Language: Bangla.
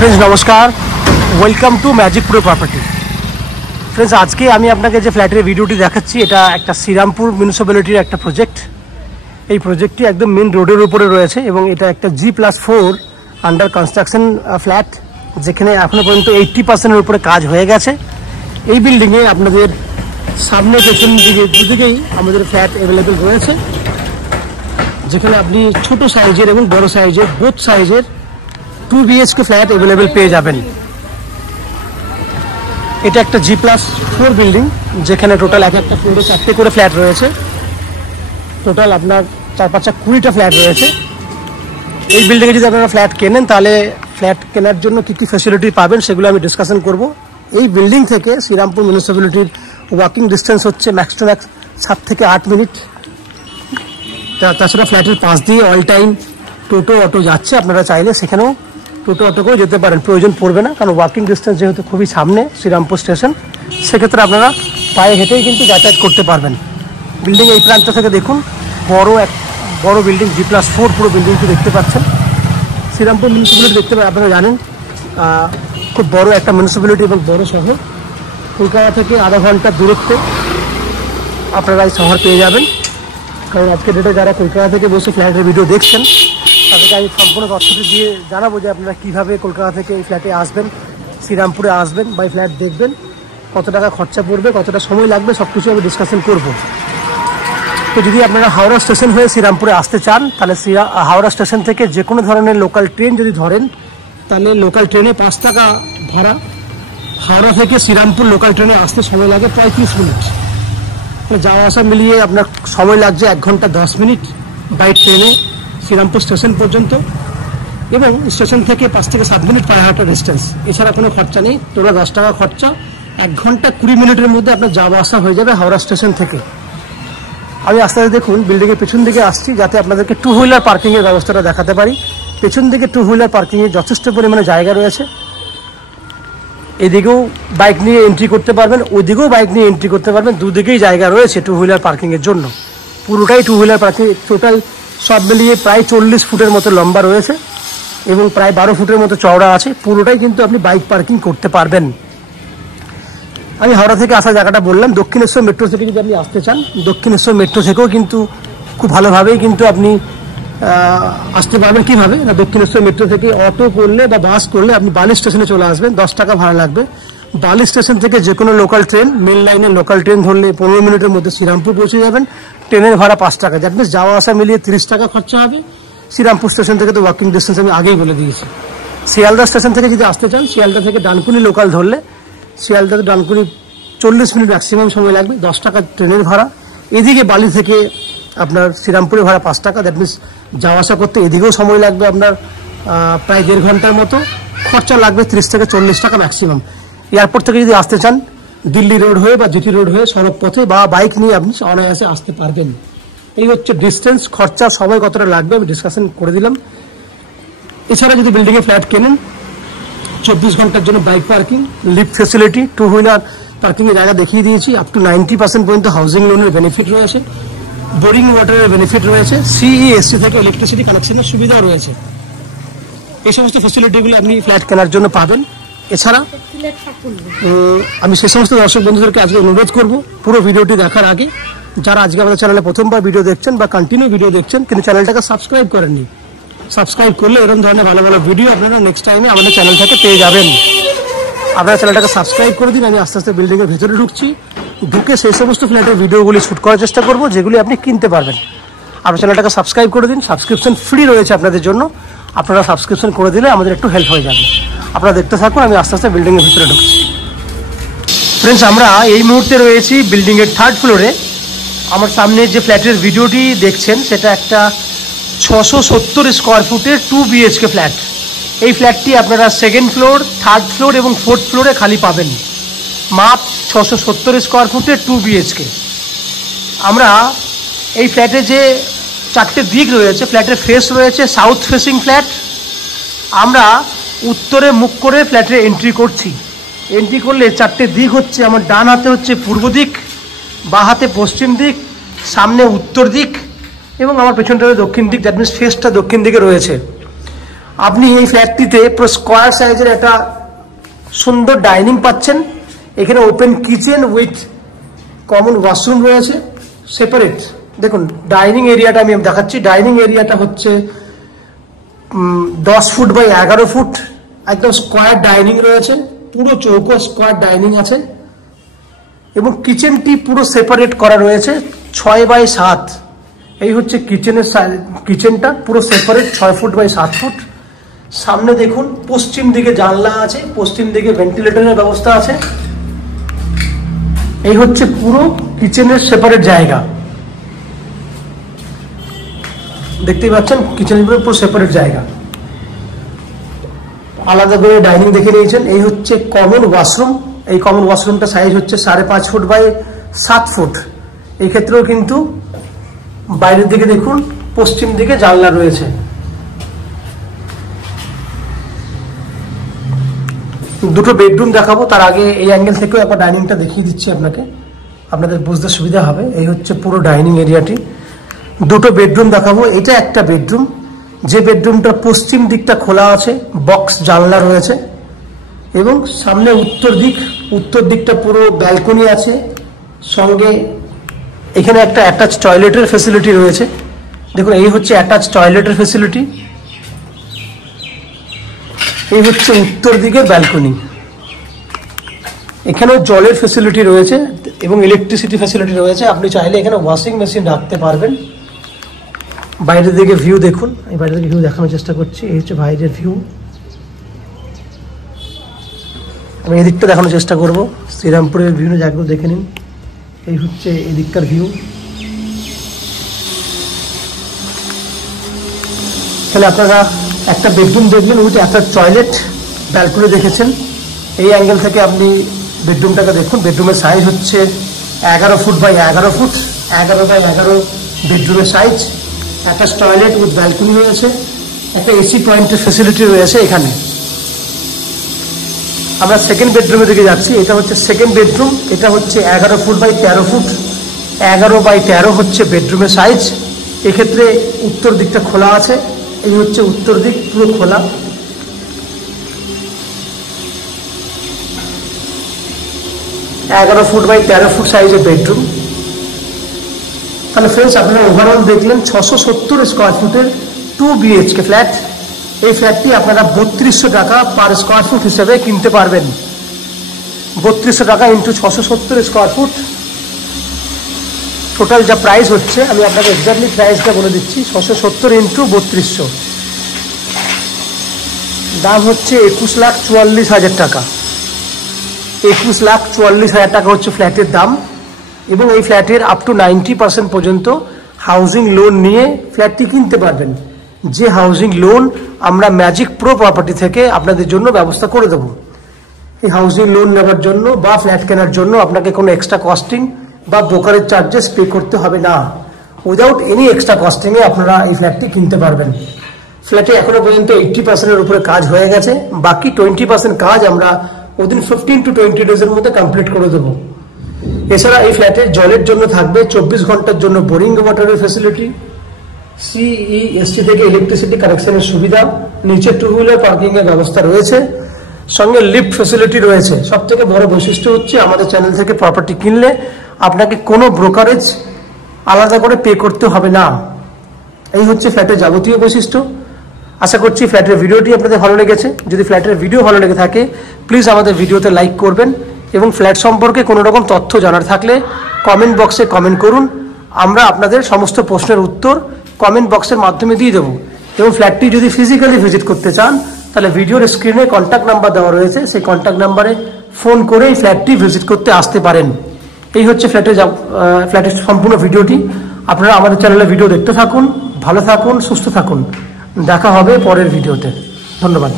फ्रेंड्स नमस्कार, welcome to magic pro property. Friends आज के আমি আপনাকে যে ফ্ল্যাটের ভিডিওটি দেখাচ্ছি এটা একটা শ্রীরামপুর মিউনিসিপ্যালিটির একটা প্রজেক্ট। এই প্রজেক্টটি একদম মেন রোডের উপরে রয়েছে এবং এটা একটা G+4 আন্ডার কনস্ট্রাকশন ফ্ল্যাট, যেখানে এখনো পর্যন্ত 80% উপরে কাজ হয়ে গেছে। এই বিল্ডিংয়ে আপনাদের সামনে পেছন দিকে দুদিকেই আমাদের ফ্ল্যাট অ্যাভেলেবেল রয়েছে, যেখানে আপনি ছোট সাইজের এবং বড় সাইজের বোথ সাইজের 2 BHK ফ্ল্যাট অ্যাভেলেবেল পেয়ে যাবেন। এটা একটা G+4 বিল্ডিং, যেখানে টোটাল এক একটা ফ্লোরে 4টে করে ফ্ল্যাট রয়েছে। টোটাল আপনার 4-5-20টা ফ্ল্যাট রয়েছে। এই বিল্ডিংয়ে যদি আপনারা ফ্ল্যাট কেনেন তাহলে ফ্ল্যাট কেনার জন্য কী কী ফ্যাসিলিটি পাবেন সেগুলো আমি ডিসকাশন করব। এই বিল্ডিং থেকে শ্রীরামপুর মিউনিসিপ্যালিটির ওয়াকিং ডিস্টেন্স হচ্ছে ম্যাক্স টু ম্যাক্স 7 থেকে 8 মিনিট। তাছাড়া ফ্ল্যাটের পাশ দিয়ে অল টাইম টোটো অটো যাচ্ছে, আপনারা চাইলে সেখানেও টোটো অটো করে যেতে পারেন, প্রয়োজন পড়বে না, কারণ ওয়াকিং ডিস্টেন্স যেহেতু খুবই সামনে শ্রীরামপুর স্টেশন, সেক্ষেত্রে আপনারা পায়ে হেঁটেই কিন্তু যাতায়াত করতে পারবেন। বিল্ডিং এই প্রান্ত থেকে দেখুন, বড় বিল্ডিং G+4 পুরো বিল্ডিংটি দেখতে পাচ্ছেন। শ্রীরামপুর মিউনিসিপ্যালিটি দেখতে পারেন, আপনারা জানেন খুব বড় একটা মিউনিসিপ্যালিটি এবং বড় শহর। কলকাতা থেকে আধা ঘন্টার দূরত্বে আপনারা এই শহর পেয়ে যাবেন। কারণ আজকে ডেটে যারা কলকাতা থেকে বসে ফ্ল্যাটের ভিডিও দেখছেন তাদেরকে আমি সম্পূর্ণ তথ্যটি দিয়ে জানাবো যে আপনারা কীভাবে কলকাতা থেকে এই ফ্ল্যাটে আসবেন, শ্রীরামপুরে আসবেন বা এই ফ্ল্যাট দেখবেন, কত টাকা খরচা পড়বে, কতটা সময় লাগবে, সব কিছু আমি ডিসকাশন করব। তো যদি আপনারা হাওড়া স্টেশন হয়ে শ্রীরামপুরে আসতে চান তাহলে হাওড়া স্টেশন থেকে যে কোনো ধরনের লোকাল ট্রেন যদি ধরেন তাহলে লোকাল ট্রেনে 5 টাকা ভাড়া। হাওড়া থেকে শ্রীরামপুর লোকাল ট্রেনে আসতে সময় লাগে 35 মিনিট। যাওয়া আসা মিলিয়ে আপনার সময় লাগছে 1 ঘন্টা 10 মিনিট বাই ট্রেনে শ্রীরামপুর স্টেশন পর্যন্ত, এবং স্টেশন থেকে 5 থেকে 7 মিনিট পায়ে হাঁটা ডিস্টেন্স। এছাড়া কোনো খরচা নেই, টোটাল 10 টাকা খরচা। 1 ঘন্টা 20 মিনিটের মধ্যে আপনার যাওয়া আসা হয়ে যাবে হাওড়া স্টেশন থেকে। আমি আস্তে আস্তে দেখুন বিল্ডিংয়ের পেছন দিকে আসছি, যাতে আপনাদেরকে 2 হুইলার পার্কিংয়ের ব্যবস্থাটা দেখাতে পারি। পেছন দিকে 2 হুইলার পার্কিংয়ে যথেষ্ট পরিমাণে জায়গা রয়েছে। এদিকেও বাইক নিয়ে এন্ট্রি করতে পারবেন, ওইদিকেও বাইক নিয়ে এন্ট্রি করতে পারবেন, দুদিকেই জায়গা রয়েছে 2 হুইলার পার্কিংয়ের জন্য। পুরোটাই 2 হুইলার পার্কিং। টোটাল সব মিলিয়ে প্রায় 40 ফুটের মতো লম্বা রয়েছে এবং প্রায় 12 ফুটের মতো চওড়া আছে। পুরোটাই কিন্তু আপনি বাইক পার্কিং করতে পারবেন। আমি হাওড়া থেকে আসার জায়গাটা বললাম। দক্ষিণেশ্বর মেট্রো থেকে যদি আপনি আসতে চান, দক্ষিণেশ্বর মেট্রো থেকেও কিন্তু খুব ভালোভাবেই কিন্তু আপনি আসতে পারবেন। কীভাবে না, দক্ষিণেশ্বর মেট্রো থেকে অটো করলে বা বাস করলে আপনি বালি স্টেশনে চলে আসবেন, 10 টাকা ভাড়া লাগবে। বালি স্টেশন থেকে যে কোনো লোকাল ট্রেন, মেন লাইনের লোকাল ট্রেন ধরলে 15 মিনিটের মধ্যে শ্রীরামপুর পৌঁছে যাবেন। ট্রেনের ভাড়া 5 টাকা, দ্যাট মিনস যাওয়া আসা মিলিয়ে 30 টাকা খরচা হবে। শ্রীরামপুর স্টেশন থেকে তো ওয়াকিং ডিস্টেন্স আমি আগেই বলে দিয়েছি। শিয়ালদা স্টেশন থেকে যদি আসতে চান, শিয়ালদা থেকে ডানকুনি লোকাল ধরলে শিয়ালদা থেকে ডানকুনি 40 মিনিট ম্যাক্সিমাম সময় লাগবে, 10 টাকা ট্রেনের ভাড়া। এদিকে বালি থেকে আপনার শ্রীরামপুরের ভাড়া 5 টাকা, দ্যাট মিনস যাওয়া আসা করতে এদিকেও সময় লাগবে আপনার প্রায় 1.5 ঘন্টার মতো। খরচা লাগবে 30 থেকে 40 টাকা ম্যাক্সিমাম। এয়ারপোর্ট থেকে যদি আসতে চান, দিল্লি রোড হয়ে বা জিটি রোড হয়ে সড়ক পথে বা বাইক নিয়ে আপনি অনায়াসে আসতে পারবেন। এই হচ্ছে ডিস্টেন্স, খরচা, সময় কতটা লাগবে আমি ডিসকাশন করে দিলাম। এছাড়া যদি বিল্ডিংয়ে ফ্ল্যাট কেনেন, 24 ঘন্টার জন্য bike parking, lift facility, 2 wheeler পার্কিংয়ের জায়গা দেখিয়ে দিয়েছি। আপ টু 90% পর্যন্ত হাউজিং লোনের বেনিফিট রয়েছে, বোরিং ওয়াটারের বেনিফিট রয়েছে, CESC থেকে ইলেকট্রিসিটি কানেকশনের সুবিধাও রয়েছে। এই সমস্ত ফেসিলিটিগুলো আপনি ফ্ল্যাট কেনার জন্য পাবেন। এছাড়া আমি সে সমস্ত দর্শক বন্ধুদেরকে আজকে অনুরোধ করব, পুরো ভিডিওটি দেখার আগে যারা আজকে আমাদের চ্যানেলে প্রথমবার ভিডিও দেখছেন বা কন্টিনিউ ভিডিও দেখছেন কিন্তু চ্যানেলটাকে সাবস্ক্রাইব করেননি, সাবস্ক্রাইব করলে এরকম ধরনের ভালো ভালো ভিডিও আপনারা নেক্সট টাইমে আমাদের চ্যানেল থেকে পেয়ে যাবেন। আপনারা চ্যানেলটাকে সাবস্ক্রাইব করে দিন। আমি আস্তে আস্তে বিল্ডিংয়ের ভেতরে ঢুকে সেই সমস্ত ফ্ল্যাটের ভিডিওগুলি শ্যুট করার চেষ্টা করব যেগুলি আপনি কিনতে পারবেন। আপনার চ্যানেলটাকে সাবস্ক্রাইব করে দিন, সাবস্ক্রিপশন ফ্রি রয়েছে আপনাদের জন্য। আপনারা সাবস্ক্রিপশন করে দিলে আমাদের একটু হেল্প হয়ে যাবে। আপনারা দেখতে থাকুন, আমি আস্তে আস্তে বিল্ডিংয়ের ভিতরে ঢুকছি। ফ্রেন্ডস, আমরা এই মুহূর্তে রয়েছি বিল্ডিংয়ের 3rd ফ্লোরে। আমার সামনে যে ফ্ল্যাটের ভিডিওটি দেখছেন সেটা একটা 670 স্কোয়ার ফুটের 2 BHK ফ্ল্যাট। এই ফ্ল্যাটটি আপনারা 2nd ফ্লোর, 3rd ফ্লোর এবং 4th ফ্লোরে খালি পাবেন। মাপ 670 স্কোয়ার ফুটের 2 BHK। আমরা এই ফ্ল্যাটে যে 4টে দিক রয়েছে, ফ্ল্যাটের ফেস রয়েছে সাউথ ফেসিং ফ্ল্যাট। আমরা উত্তরে মুখ করে ফ্ল্যাটে এন্ট্রি করছি। এন্ট্রি করলে 4টে দিক হচ্ছে, আমার ডান হাতে হচ্ছে পূর্ব দিক, বাঁ হাতে পশ্চিম দিক, সামনে উত্তর দিক এবং আমার পেছনটাতে দক্ষিণ দিক, দ্যাট মিনস ফেসটা দক্ষিণ দিকে রয়েছে। আপনি এই ফ্ল্যাটটিতে পুরো স্কোয়ার সাইজের একটা সুন্দর ডাইনিং পাচ্ছেন। এখানে open kitchen with common washroom রয়েছে সেপারেট। দেখুন ডাইনিং এরিয়াটা আমি দেখাচ্ছি। ডাইনিং এরিয়াটা হচ্ছে 10 ফুট বাই 11 ফুট, একদম স্কোয়ার ডাইনিং রয়েছে, পুরো চৌকো স্কোয়ার ডাইনিং আছে এবং কিচেনটি পুরো সেপারেট করা রয়েছে 6 বাই 7। এই হচ্ছে কিচেনটা পুরো সেপারেট 6 ফুট বাই 7 ফুট। সামনে দেখুন পশ্চিম দিকে জানলা আছে, পশ্চিম দিকে ভেন্টিলেটরের ব্যবস্থা আছে। এই হচ্ছে পুরো কিচেনের সেপারেট জায়গা, দেখতেই পাচ্ছেন কিচেনের পুরো সেপারেট জায়গা, আলাদা করে ডাইনিং দেখে নিয়েছেন। এই হচ্ছে কমন ওয়াশরুম। এই কমন ওয়াশরুমটা সাইজ হচ্ছে 5.5 ফুট বাই 7 ফুট। এই ক্ষেত্রেও কিন্তু বাইরের দিকে দেখুন পশ্চিম দিকে জানলা রয়েছে। দুটো বেডরুম দেখাবো, তার আগে এই অ্যাঙ্গেল থেকেও একবার ডাইনিংটা দেখিয়ে দিচ্ছি আপনাদের বুঝতে সুবিধা হবে। এই হচ্ছে পুরো ডাইনিং এরিয়াটি। দুটো বেডরুম দেখাবো। এটা একটা বেডরুম, যে বেডরুমটা পশ্চিম দিকটা খোলা আছে, বক্স জানলা রয়েছে এবং সামনে উত্তর দিকটা পুরো ব্যালকনি আছে, সঙ্গে এখানে একটা অ্যাটাচ টয়লেটের ফেসিলিটি রয়েছে। দেখুন এই হচ্ছে অ্যাটাচ টয়লেটের ফেসিলিটি। এই হচ্ছে উত্তর দিকের ব্যালকনি। এখানেও জলের ফেসিলিটি রয়েছে এবং ইলেকট্রিসিটি ফেসিলিটি রয়েছে। আপনি চাইলে এখানে ওয়াশিং মেশিন রাখতে পারবেন। বাইরের দিকে ভিউ দেখুন, এই বাইরের দিকে ভিউ দেখানোর চেষ্টা করছি। এই হচ্ছে বাইরের ভিউ, আমি এদিকটা দেখানোর চেষ্টা করব। শ্রীরামপুরের বিভিন্ন জায়গাগুলো দেখে নিন। এই হচ্ছে এদিককার ভিউ। তাহলে আপনারা একটা বেডরুম দেখবেন, ওইটা একটা টয়লেট, ব্যালকনি দেখেছেন। এই অ্যাঙ্গেল থেকে আপনি বেডরুমটাকে দেখুন। বেডরুমের সাইজ হচ্ছে 11 ফুট বাই 11 ফুট, 11 বাই 11 বেডরুমের সাইজ। একটা টয়লেট উইথ ব্যালকনি রয়েছে, একটা এসি পয়েন্টের ফেসিলিটি রয়েছে এখানে। আমরা সেকেন্ড বেডরুমের দিকে যাচ্ছি। এটা হচ্ছে সেকেন্ড বেডরুম। এটা হচ্ছে 11 ফুট বাই 13 ফুট, 11 বাই 13 হচ্ছে বেডরুমের সাইজ। এক্ষেত্রে উত্তর দিকটা খোলা আছে। এই হচ্ছে উত্তর দিক পুরো খোলা। এগারো ফুট বাই 13 ফুট সাইজের বেডরুম। তাহলে ফ্রেন্ডস আপনারা ওভারঅল দেখলেন 670 স্কোয়ার ফুটের 2 BHK ফ্ল্যাট। এই ফ্ল্যাটটি আপনারা 3200 টাকা পার স্কোয়ার ফুট হিসেবে কিনতে পারবেন। 3200 টাকা ইন্টু 670 স্কোয়ার ফুট টোটাল যা প্রাইস হচ্ছে, আমি আপনাকে এক্স্যাক্টলি প্রাইসটা বলে দিচ্ছি। 670 ইন্টু 3200 দাম হচ্ছে 21,44,000 টাকা। 21,44,000 টাকা হচ্ছে ফ্ল্যাটের দাম। এবং এই ফ্ল্যাটের আপ টু 90% পর্যন্ত হাউজিং লোন নিয়ে ফ্ল্যাটটি কিনতে পারবেন। যে হাউজিং লোন আমরা ম্যাজিক প্রো প্রপার্টি থেকে আপনাদের জন্য ব্যবস্থা করে দেব। এই হাউজিং লোন নেওয়ার জন্য বা ফ্ল্যাট কেনার জন্য আপনাকে কোনো এক্সট্রা কস্টিং বা ব্রোকারেজ চার্জেস পে করতে হবে না। উইদাউট এনি এক্সট্রা কস্টিংয়ে আপনারা এই ফ্ল্যাটটি কিনতে পারবেন। ফ্ল্যাটে এখনো পর্যন্ত 80%-এর উপরে কাজ হয়ে গেছে। বাকি 20% কাজ আমরা উইদিন 15 to 20 ডেজের মধ্যে কমপ্লিট করে দেবো। এছাড়া এই ফ্ল্যাটে জলের জন্য থাকবে 24 ঘন্টার জন্য বোরিং ওয়াটারের ফেসিলিটি, CEST থেকে ইলেকট্রিসিটি কানেকশনের সুবিধা, নিচে 2 হুইলার পার্কিং এর ব্যবস্থা রয়েছে, সঙ্গে লিফট ফেসিলিটি রয়েছে। সব থেকে বড় বৈশিষ্ট্য হচ্ছে আমাদের চ্যানেল থেকে প্রপার্টি কিনলে আপনাকে কোনো ব্রোকারেজ আলাদা করে পে করতে হবে না। এই হচ্ছে ফ্ল্যাটের যাবতীয় বৈশিষ্ট্য। আশা করছি ফ্ল্যাটের ভিডিওটি আপনাদের ভালো লেগেছে। যদি ফ্ল্যাটের ভিডিও ভালো লেগে থাকে প্লিজ আমাদের ভিডিওতে লাইক করবেন এবং ফ্ল্যাট সম্পর্কে কোনো রকম তথ্য জানার থাকলে কমেন্ট বক্সে কমেন্ট করুন। আমরা আপনাদের সমস্ত প্রশ্নের উত্তর কমেন্ট বক্সের মাধ্যমে দিয়ে দেবো। এবং ফ্ল্যাটটি যদি ফিজিক্যালি ভিজিট করতে চান তাহলে ভিডিওর স্ক্রিনে কন্ট্যাক্ট নাম্বার দেওয়া রয়েছে, সেই কন্ট্যাক্ট নাম্বারে ফোন করে এই ফ্ল্যাটটি ভিজিট করতে আসতে পারেন। এই হচ্ছে ফ্ল্যাটের সম্পূর্ণ ভিডিওটি। আপনারা আমাদের চ্যানেলে ভিডিও দেখতে থাকুন, ভালো থাকুন, সুস্থ থাকুন। দেখা হবে পরের ভিডিওতে। ধন্যবাদ।